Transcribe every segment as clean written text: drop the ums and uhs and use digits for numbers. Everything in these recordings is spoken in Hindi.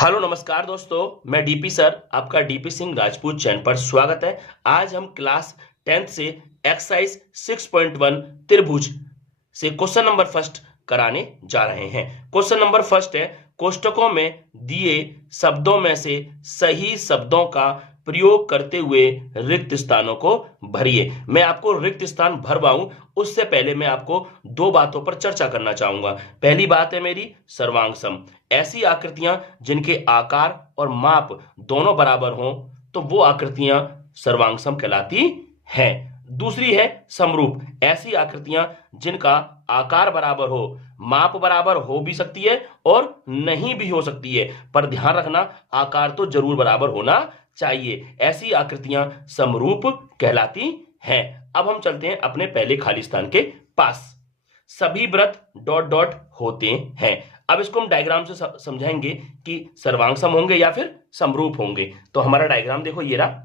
हेलो नमस्कार दोस्तों, मैं डीपी सर आपका डीपी सिंह राजपूत चैनल पर स्वागत है। आज हम क्लास 10th से एक्सरसाइज 6.1 त्रिभुज से क्वेश्चन नंबर फर्स्ट कराने जा रहे हैं। क्वेश्चन नंबर फर्स्ट है, कोष्टकों में दिए शब्दों में से सही शब्दों का प्रयोग करते हुए रिक्त स्थानों को भरिए। मैं आपको रिक्त स्थान भरवाऊं उससे पहले मैं आपको दो बातों पर चर्चा करना चाहूंगा। पहली बात है मेरी सर्वांग, ऐसी आकृतियां जिनके आकार और माप दोनों बराबर हों तो वो आकृतियां सर्वांग कहलाती हैं। दूसरी है समरूप, ऐसी आकृतियां जिनका आकार बराबर हो, माप बराबर हो भी सकती है और नहीं भी हो सकती है, पर ध्यान रखना आकार तो जरूर बराबर होना चाहिए। ऐसी आकृतियां समरूप कहलाती हैं। अब हम चलते हैं अपने पहले खाली स्थान के पास। सभी वृत्त डॉट डॉट होते हैं। अब इसको हम डायग्राम से समझाएंगे कि सर्वांग होंगे या फिर समरूप होंगे। तो हमारा डायग्राम देखो, ये रहा,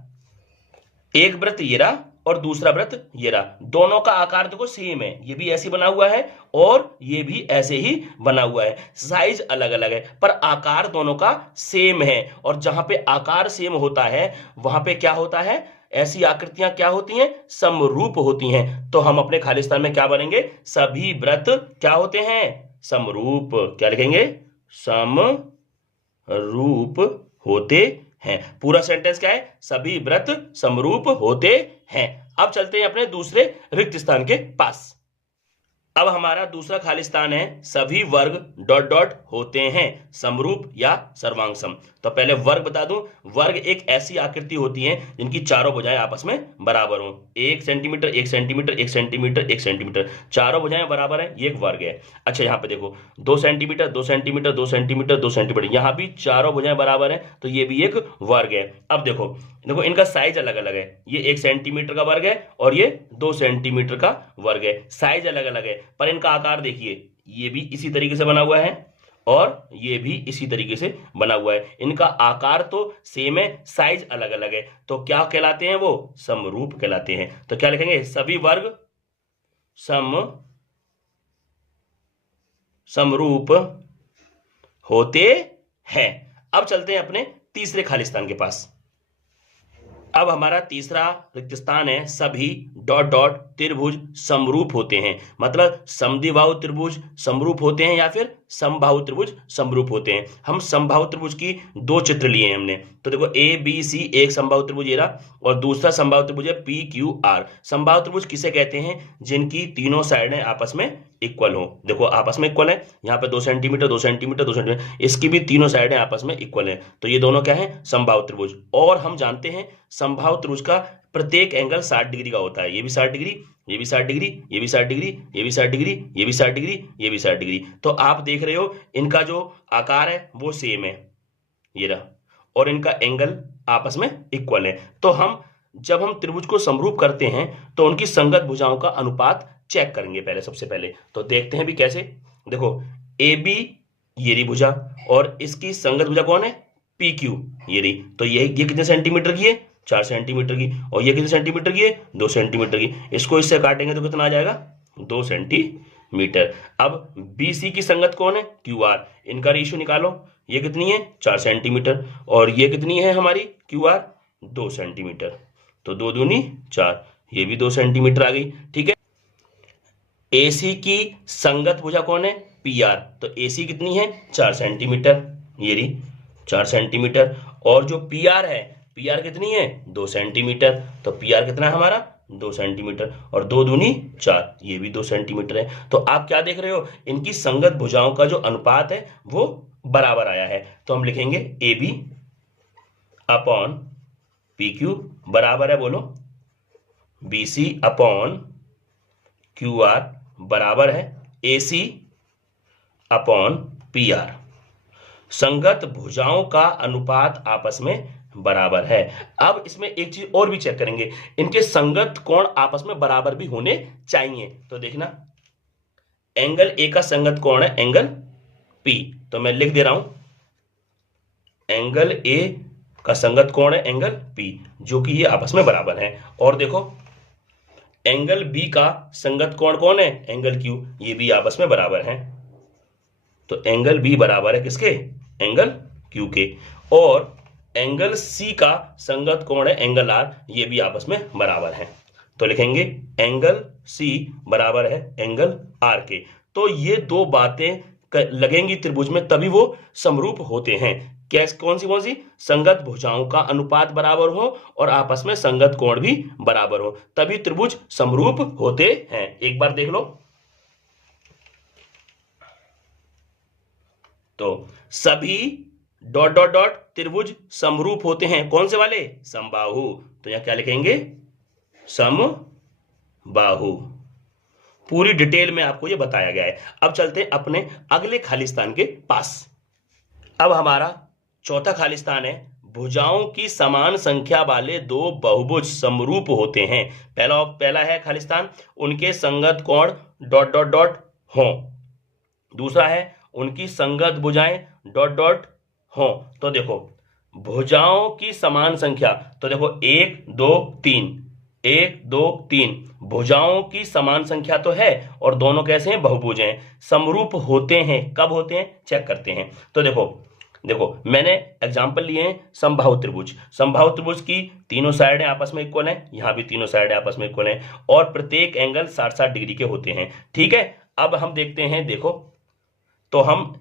एक वृत्त ये रहा और दूसरा वृत्त ये रहा। दोनों का आकार देखो सेम है, ये भी ऐसे बना हुआ है और ये भी ऐसे ही बना हुआ है। साइज अलग अलग है पर आकार दोनों का सेम है। और जहां पे आकार सेम होता है वहां पे क्या होता है, ऐसी आकृतियां क्या होती हैं, समरूप होती हैं। तो हम अपने खाली स्थान में क्या बनेंगे, सभी वृत्त क्या होते हैं, समरूप। क्या लिखेंगे, समरूप होते हैं। पूरा सेंटेंस क्या है, सभी वृत्त समरूप होते हैं। अब चलते हैं अपने दूसरे रिक्त स्थान के पास। अब हमारा दूसरा खाली स्थान है, सभी वर्ग डॉट डॉट होते हैं समरूप या सर्वांग। तो पहले वर्ग बता दूं, वर्ग एक ऐसी आकृति होती है जिनकी चारों भुजाएं आपस में बराबर हो, 1 सेंटीमीटर 1 सेंटीमीटर 1 सेंटीमीटर 1 सेंटीमीटर, चारों भुजाएं बराबर है, ये एक वर्ग है। अच्छा, यहाँ पे देखो 2 सेंटीमीटर 2 सेंटीमीटर 2 सेंटीमीटर 2 सेंटीमीटर, यहाँ भी चारों भुजाएं बराबर है, तो ये भी एक वर्ग है। अब देखो देखो इनका साइज अलग अलग है, ये 1 सेंटीमीटर का वर्ग है और ये 2 सेंटीमीटर का वर्ग है। साइज अलग अलग है पर इनका आकार देखिए, ये भी इसी तरीके से बना हुआ है और ये भी इसी तरीके से बना हुआ है। इनका आकार तो सेम है, साइज अलग अलग है, तो क्या कहलाते हैं, वो समरूप कहलाते हैं। तो क्या लिखेंगे, सभी वर्ग समरूप होते हैं। अब चलते हैं अपने तीसरे खाली स्थान के पास। अब हमारा तीसरा रिक्त स्थान है, सभी डॉट डॉट त्रिभुज समरूप होते हैं। मतलब समद्विबाहु त्रिभुज समरूप होते हैं या फिर समबाहु त्रिभुज समरूप होते हैं। हम समबाहु त्रिभुज की दो चित्र लिए हैं हमने, तो देखो ए बी सी एक समबाहु त्रिभुज ये रहा और दूसरा समबाहु त्रिभुज है पी क्यू आर। समबाहु त्रिभुज किसे कहते हैं, जिनकी तीनों साइडें आपस में इक्वल हो। देखो आपस में इक्वल है, यहाँ पे 2 सेंटीमीटर 2 सेंटीमीटर 2 सेंटीमीटर, इसकी भी तीनों साइडें आपस में इक्वल है, तो ये दोनों क्या है, समबाहु त्रिभुज। और हम जानते हैं समबाहु त्रिभुज का प्रत्येक एंगल 60 डिग्री का होता है। ये भी 60 डिग्री, ये भी 60 डिग्री, ये भी 60 डिग्री, ये भी 60 डिग्री, ये भी 60 डिग्री, ये भी 60 डिग्री। तो आप देख रहे हो इनका जो आकार है वो सेम है, ये रहा, और इनका एंगल आपस में इक्वल है। तो हम जब हम त्रिभुज को समरूप करते हैं तो उनकी संगत भुजाओं का अनुपात चेक करेंगे पहले। सबसे पहले तो देखते हैं भी कैसे। देखो ए बी ये रही भुजा और इसकी संगत भुजा कौन है, पी क्यू ये रही। तो ये कितने सेंटीमीटर की है, 4 सेंटीमीटर की, और ये कितने सेंटीमीटर की है, 2 सेंटीमीटर की। इसको इससे काटेंगे तो कितना आ जाएगा, 2 सेंटीमीटर। अब बी सी की संगत कौन है, क्यू आर, इनका रेशियो निकालो। ये कितनी है, 4 सेंटीमीटर, और ये कितनी है हमारी क्यू आर, 2 सेंटीमीटर। तो 2 दूनी 4, ये भी 2 सेंटीमीटर आ गई। ठीक है, AC की संगत भुजा कौन है, PR, तो AC कितनी है, 4 सेंटीमीटर, ये रही 4 सेंटीमीटर। और जो PR है, PR कितनी है, 2 सेंटीमीटर, तो PR कितना है हमारा, 2 सेंटीमीटर, और 2 दूनी 4, ये भी 2 सेंटीमीटर है। तो आप क्या देख रहे हो, इनकी संगत भुजाओं का जो अनुपात है वो बराबर आया है। तो हम लिखेंगे AB अपॉन PQ बराबर है, बोलो, BC अपॉन QR बराबर है AC अपॉन PR। संगत भुजाओं का अनुपात आपस में बराबर है। अब इसमें एक चीज और भी चेक करेंगे, इनके संगत कोण आपस में बराबर भी होने चाहिए। तो देखना, एंगल A का संगत कोण है एंगल P, तो मैं लिख दे रहा हूं एंगल A का संगत कोण है एंगल P, जो कि ये आपस में बराबर है। और देखो एंगल B का संगत कोण कौन है, एंगल Q, ये भी आपस में बराबर है। तो एंगल B बराबर है किसके, एंगल क्यू के, और एंगल सी का संगत कोण है एंगल आर, ये भी आपस में बराबर है। तो लिखेंगे एंगल सी बराबर है एंगल आर के। तो ये दो बातें लगेंगी त्रिभुज में तभी वो समरूप होते हैं। कौन सी? संगत भुजाओं का अनुपात बराबर हो और आपस में संगत कोण भी बराबर हो, तभी त्रिभुज समरूप होते हैं। एक बार देख लो, तो सभी ... त्रिभुज समरूप होते हैं। कौन से वाले? समबाहु। तो यहां क्या लिखेंगे? समबाहु। पूरी डिटेल में आपको ये बताया गया है। अब चलते हैं अपने अगले खालिस्तान के पास। अब हमारा चौथा खालिस्तान है, भुजाओं की समान संख्या वाले दो बहुभुज समरूप होते हैं। पहला है खालिस्तान, उनके संगत कोण ... हो। दूसरा है उनकी संगत भुजाएं ... हो। तो देखो भुजाओं की समान संख्या, तो देखो 1 2 3, 1 2 3 भुजाओं की समान संख्या तो है, और दोनों कैसे हैं? बहुभुज हैं, समरूप होते हैं। कब होते हैं? चेक करते हैं। तो देखो मैंने एग्जांपल लिए हैं समबाहु त्रिभुज। समबाहु त्रिभुज की तीनों साइडें आपस में इक्वल हैं, यहां भी तीनों साइडें आपस में इक्वल हैं, और प्रत्येक एंगल 60-60 डिग्री के होते हैं। ठीक है, अब हम देखते हैं, देखो तो हम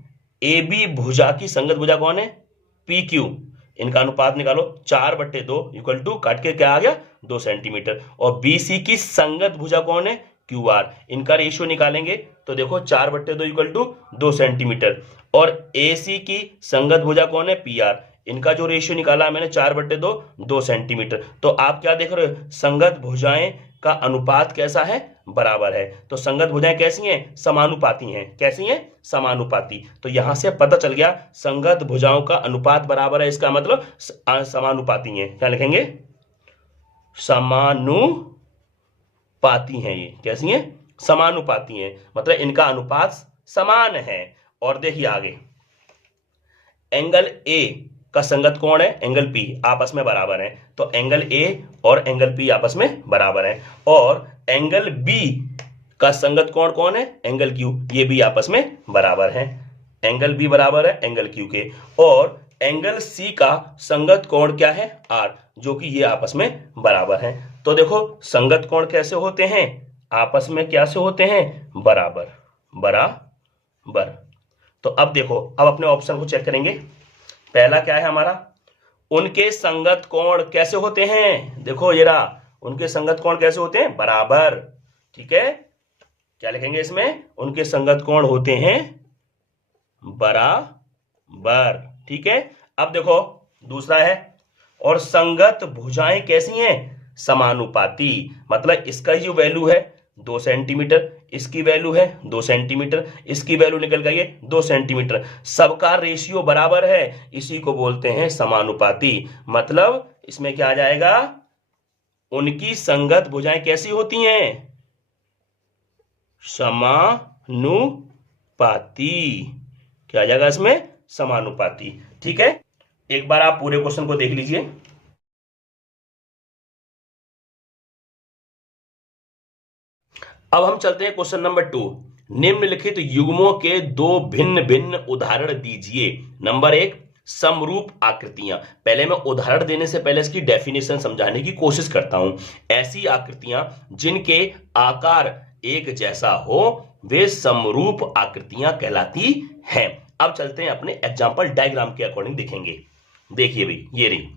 ए बी भुजा की संगत भुजा कौन है? P Q. इनका अनुपात निकालो, 4/2 इक्वल टू, काट के क्या आ गया? 2 सेंटीमीटर। और बी सी की संगत भुजा कौन है? Q R. इनका रेशियो निकालेंगे तो देखो 4/2 इक्वल टू 2 सेंटीमीटर। और ए सी की संगत भुजा कौन है? P R. इनका जो रेशियो निकाला मैंने 4/2, 2 सेंटीमीटर। तो आप क्या देख रहे हो? संगत भुजाएं का अनुपात कैसा है? बराबर है। तो संगत भुजाएं कैसी हैं? समानुपाती हैं। कैसी हैं? समानुपाती। तो यहां से पता चल गया संगत भुजाओं का अनुपात बराबर है, इसका मतलब समानुपाती हैं। क्या लिखेंगे? समानुपाती हैं। ये कैसी हैं? समानुपाती हैं, मतलब इनका अनुपात समान है। और देखिए आगे, एंगल ए का संगत कोण है एंगल पी, आपस में बराबर है। तो एंगल ए और एंगल पी आपस में बराबर है। और एंगल बी का संगत कोण कौन है? Angle Q. ये भी आपस में बराबर है। एंगल बी बराबर है एंगल क्यू के। और एंगल सी का संगत कोण क्या है? आर, जो कि ये आपस में बराबर है। तो देखो संगत कोण कैसे होते हैं? आपस में कैसे होते हैं? बराबर। तो अब देखो, अब अपने ऑप्शन को चेक करेंगे। पहला क्या है हमारा? उनके संगत कोण कैसे होते हैं? देखो ये रहा, उनके संगत कोण कैसे होते हैं? बराबर। ठीक है, क्या लिखेंगे इसमें? उनके संगत कोण होते हैं बराबर। ठीक है, अब देखो दूसरा है, और संगत भुजाएं कैसी हैं? समानुपाती। मतलब इसका जो वैल्यू है 2 सेंटीमीटर, इसकी वैल्यू है 2 सेंटीमीटर, इसकी वैल्यू निकल गई है 2 सेंटीमीटर। सबका रेशियो बराबर है, इसी को बोलते हैं समानुपाती। मतलब इसमें क्या आ जाएगा? उनकी संगत भुजाएं कैसी होती हैं? समानुपाती। क्या आ जाएगा इसमें? समानुपाती। ठीक है, एक बार आप पूरे क्वेश्चन को देख लीजिए। अब हम चलते हैं क्वेश्चन नंबर 2। निम्नलिखित युग्मों के दो भिन्न भिन्न उदाहरण दीजिए। नंबर 1, समरूप आकृतियां। पहले मैं उदाहरण देने से पहले इसकी डेफिनेशन समझाने की कोशिश करता हूं। ऐसी आकृतियां जिनके आकार एक जैसा हो वे समरूप आकृतियां कहलाती हैं। अब चलते हैं अपने एग्जांपल डायग्राम के अकॉर्डिंग देखेंगे। देखिए भाई, ये रही,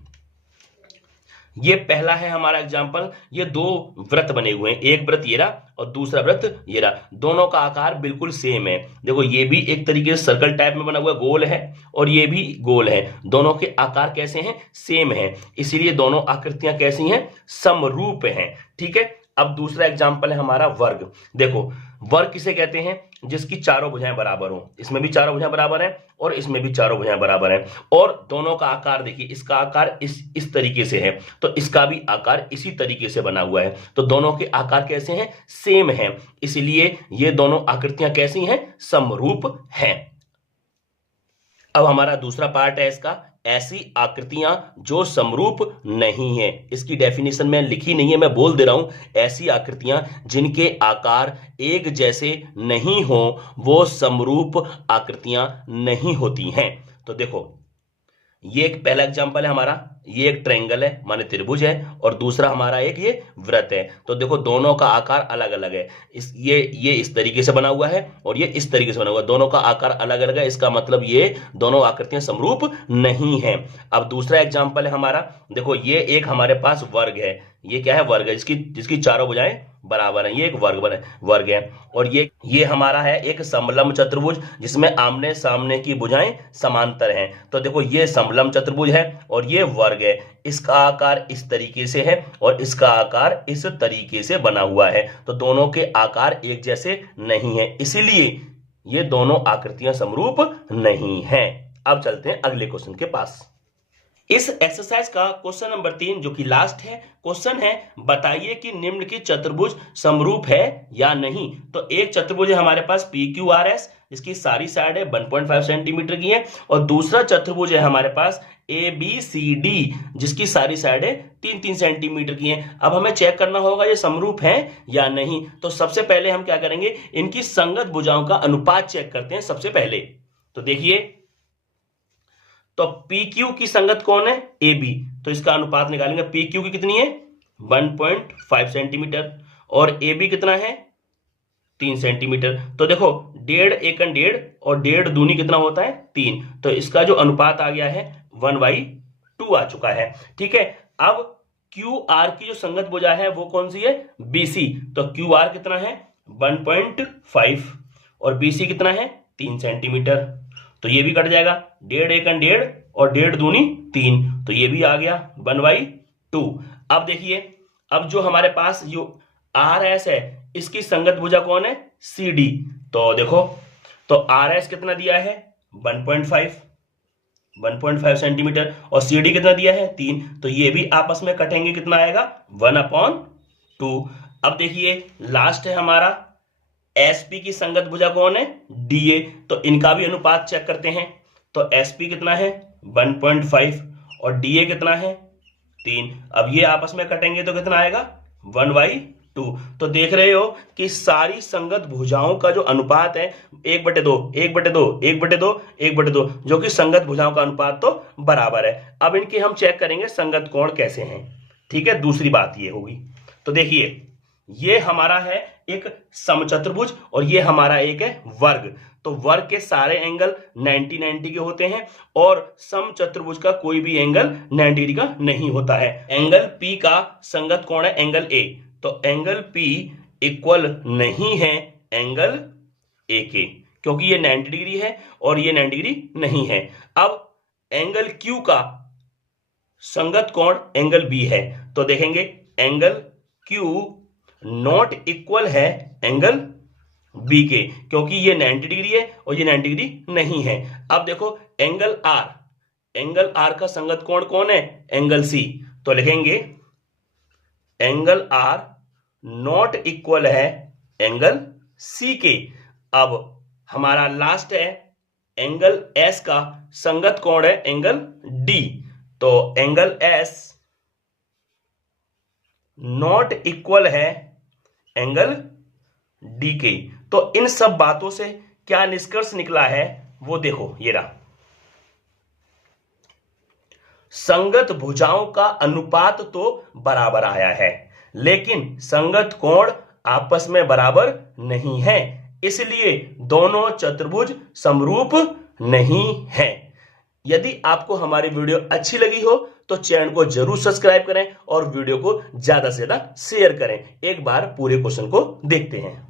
ये पहला है हमारा एग्जांपल। ये दो वृत्त बने हुए हैं, एक वृत्त ये रहा और दूसरा वृत्त ये रहा। दोनों का आकार बिल्कुल सेम है। देखो ये भी एक तरीके से सर्कल टाइप में बना हुआ गोल है, और ये भी गोल है। दोनों के आकार कैसे हैं? सेम है। इसीलिए दोनों आकृतियां कैसी हैं? समरूप हैं। ठीक है, अब दूसरा एग्जांपल है हमारा वर्ग। देखो वर्ग किसे कहते हैं? जिसकी चारों भुजाएं बराबर हो। इसमें भी चारों भुजाएं बराबर हैं और इसमें भी चारों भुजाएं बराबर हैं, और दोनों का आकार देखिए, इसका आकार इस तरीके से है, तो इसका भी आकार इसी तरीके से बना हुआ है। तो दोनों के आकार कैसे हैं? सेम हैं। इसलिए ये दोनों आकृतियां कैसी हैं? समरूप हैं। अब हमारा दूसरा पार्ट है इसका, ऐसी आकृतियां जो समरूप नहीं है। इसकी डेफिनेशन में लिखी नहीं है, मैं बोल दे रहा हूं। ऐसी आकृतियां जिनके आकार एक जैसे नहीं हो वो समरूप आकृतियां नहीं होती हैं। तो देखो ये एक पहला एग्जांपल है हमारा, ये एक ट्रायंगल है माने त्रिभुज है, और दूसरा हमारा एक ये वृत्त है। तो देखो दोनों का आकार अलग अलग है, ये इस तरीके से बना हुआ है और ये इस तरीके से बना हुआ है, दोनों का आकार अलग अलग है, इसका मतलब ये दोनों आकृतियां समरूप नहीं है। अब दूसरा एग्जांपल है हमारा, देखो ये एक हमारे पास वर्ग है, ये क्या है, वर्ग है, जिसकी चारों भुजाएं बराबर है, ये एक वर्ग है। और ये हमारा है एक समलंब चतुर्भुज जिसमें आमने सामने की भुजाएं समांतर हैं। तो देखो ये समलंब चतुर्भुज है और ये वर्ग है, इसका आकार इस तरीके से है और इसका आकार इस तरीके से बना हुआ है। तो दोनों के आकार एक जैसे नहीं है, इसीलिए ये दोनों आकृतियां समरूप नहीं है। अब चलते हैं अगले क्वेश्चन के पास। इस एक्सरसाइज का क्वेश्चन नंबर 3 जो कि लास्ट है, क्वेश्चन है बताइए कि निम्नलिखित चतुर्भुज समरूप है या नहीं। तो एक चतुर्भुज है हमारे पास PQRS जिसकी सारी साइड है 1.5 सेंटीमीटर की है, और दूसरा चतुर्भुज है हमारे पास ABCD जिसकी सारी साइड है 3-3 सेंटीमीटर की है। अब हमें चेक करना होगा ये समरूप है या नहीं। तो सबसे पहले हम क्या करेंगे, इनकी संगत भुजाओं का अनुपात चेक करते हैं सबसे पहले। तो देखिए, तो PQ की संगत कौन है, AB, तो इसका अनुपात निकालेंगे। PQ की कितनी है 1.5 सेंटीमीटर और AB कितना है 3 सेंटीमीटर। तो देखो 1.5 एकन 1.5 और 1.5 दूनी कितना होता है 3, तो इसका जो अनुपात आ गया है 1/2 आ चुका है। ठीक है, अब QR की जो संगत भुजा है वो कौन सी है, BC, तो QR कितना है 1.5 और BC कितना है 3 सेंटीमीटर। तो ये भी कट जाएगा, 1.5 एकन 1.5 और 1.5 दूनी 3, तो ये भी आ गया 1/2। अब देखिए, अब जो हमारे पास जो RS है इसकी संगत भुजा कौन है, CD। तो देखो, तो RS कितना दिया है 1.5 सेंटीमीटर और CD कितना दिया है 3, तो ये भी आपस में कटेंगे, कितना आएगा 1/2। अब देखिए लास्ट है हमारा SP की संगत भुजा कौन है, DA, तो इनका भी अनुपात चेक करते हैं। तो SP कितना है 1.5 और DA कितना है 3, अब ये आपस में कटेंगे तो कितना आएगा 1/2। तो देख रहे हो कि सारी संगत भुजाओं का जो अनुपात है 1/2, 1/2, 1/2, 1/2, जो कि संगत भुजाओं का अनुपात तो बराबर है। अब इनके हम चेक करेंगे संगत कोण कैसे हैं। ठीक है, दूसरी बात ये होगी। तो देखिए, ये हमारा है एक समचतुर्भुज और ये हमारा एक है वर्ग। तो वर्ग के सारे एंगल 90-90 के होते हैं और समचतुर्भुज का कोई भी एंगल 90 डिग्री का नहीं होता है। एंगल P का संगत कोण है एंगल A, तो एंगल P इक्वल नहीं है एंगल A के, क्योंकि ये 90 डिग्री है और ये 90 डिग्री नहीं है। अब एंगल Q का संगत कोण एंगल B है, तो देखेंगे एंगल Q नॉट इक्वल है एंगल B के, क्योंकि ये 90 डिग्री है और ये 90 डिग्री नहीं है। अब देखो एंगल R का संगत कोण कौन है, एंगल C, तो लिखेंगे एंगल R नॉट इक्वल है एंगल C के। अब हमारा लास्ट है एंगल S का संगत कोण है एंगल D, तो एंगल S नॉट इक्वल है एंगल D के। तो इन सब बातों से क्या निष्कर्ष निकला है वो देखो, ये रहा, संगत भुजाओं का अनुपात तो बराबर आया है लेकिन संगत कोण आपस में बराबर नहीं है, इसलिए दोनों चतुर्भुज समरूप नहीं है। यदि आपको हमारी वीडियो अच्छी लगी हो तो चैनल को जरूर सब्सक्राइब करें और वीडियो को ज्यादा से ज्यादा शेयर करें। एक बार पूरे क्वेश्चन को देखते हैं।